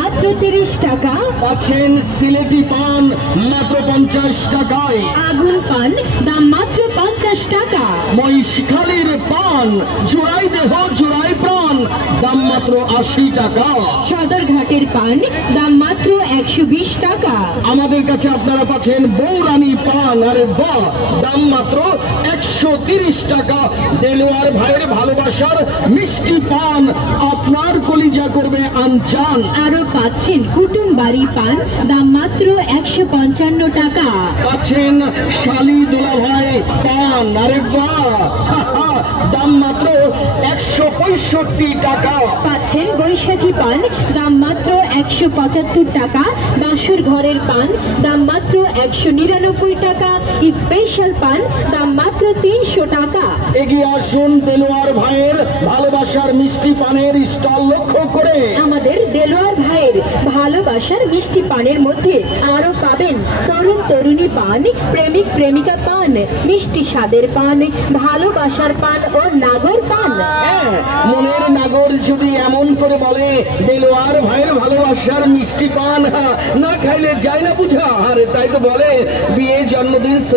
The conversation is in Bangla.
মাত্র 30 টাকা। পাচ্ছেন সিলেটি পান মাত্র 50 টাকায়। আগুন পান দাম মাত্র 50 টাকা। মহিষখালীর পান জোড়াই দেহ জোড়াই প্রাণ দাম মাত্র 80 টাকা। সদরঘাটের পান দাম মাত্র 120 টাকা। আমাদের কাছে আপনারা পাচ্ছেন বৌরানী পান, আরে বাহ, দাম মাত্র 130 টাকা। দেলোয়ার ভাইয়ের ভালোবাসার মিষ্টি পান আপনার কলিজা করবে আনচান। আরো পাচ্ছেন কুটুম বাড়ি পান দাম মাত্র 155 টাকা। পাচ্ছেন শালি দুলাভাই পান, আরে বাহ, দাম মাত্র 165 টাকা। পাচ্ছেন বৈশাখী পান দাম মাত্র 175 টাকা। বাসুর ঘরের পান দাম মাত্র 199 টাকা। স্পেশাল পান দাম মাত্র 300 টাকা। এগিয়ে আসুন দেলোয়ার ভাইয়ের ভালোবাসার মিষ্টি পানের স্টল লক্ষ্য করে। আমাদের দেলোয়ার ভাইয়ের ভালোবাসার মিষ্টি পানের মধ্যে আরো পাবেন তরুণ তরুণী পান, প্রেমিক প্রেমিকা পান, মিষ্টি স্বাদের পান, ভালোবাসার পান ও নাগর পান। হ্যাঁ, মনের নাগর যদি এমন করে বলে দেলোয়ার ভাইয়ের ভালোবাসার মিষ্টি পান না খাইলে যায় না বুঝা, আরে তাই তো বলে বিয়ে, জন্মদিন,